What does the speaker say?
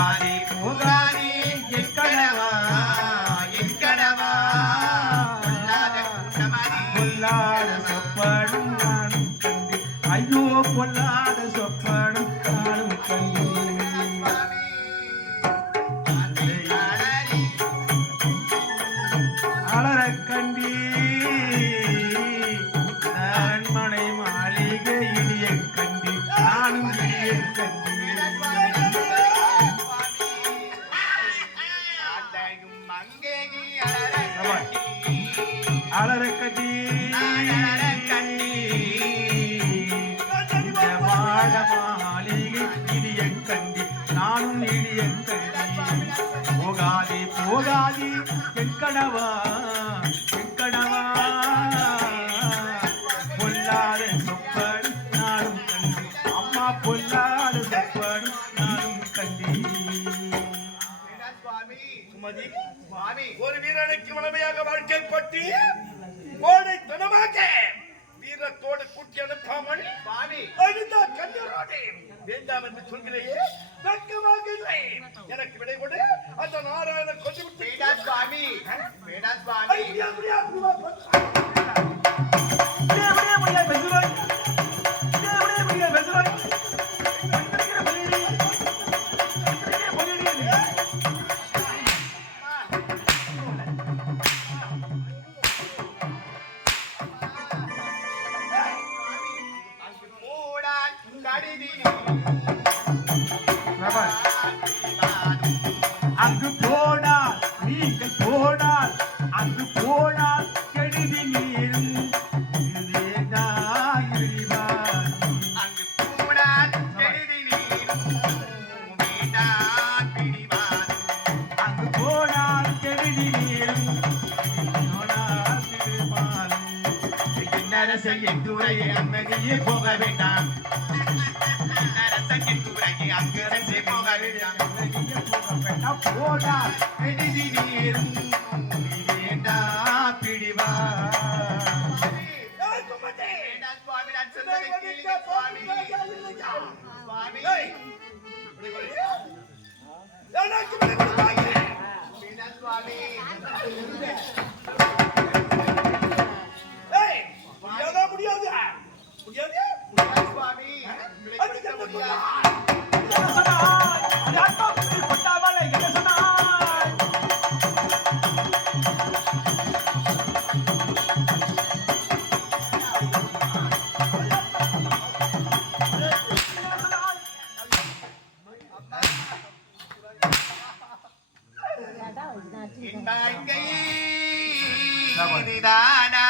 பூராணி பூராணி எக்கடவா எக்கடவா பொல்லாத சொப்படும் ஐயோ பொல்லாத அலர கண்டி இந்த வாழ மாளிகை இனிய கண்டி நானும் இனிய கண்டி போகாதே போகாதே எங்கடவா எங்கடவா பொல்லாத சொப்பன் நானும் கண்டி அம்மா பொல்லாத சொப்பன் கண்டி சுமதி ஒரு வீரனுக்கு மனமையாக வாழ்க்கைப்பட்டு கோடை தனமாக வீரத்தோடு கூட்டி அனுப்பாமல் அழுத கண்ணீரோடு. வேண்டாம் என்று சொல்கிறேயே வெட்கமாக இல்லை. எனக்கு விடை கொடு. அந்த நாராயண கொண்டு விட்டு ஐயா, அப்படியா, அப்படியா, அரசன் என் துறையை அம்மதியே போக வேண்டாம். அங்கரசே போக வேண்டாம். போக வேண்டாம். போனால் கெடுதி நீரும் வேண்டா பிடிவா? எனக்கு இதுதானா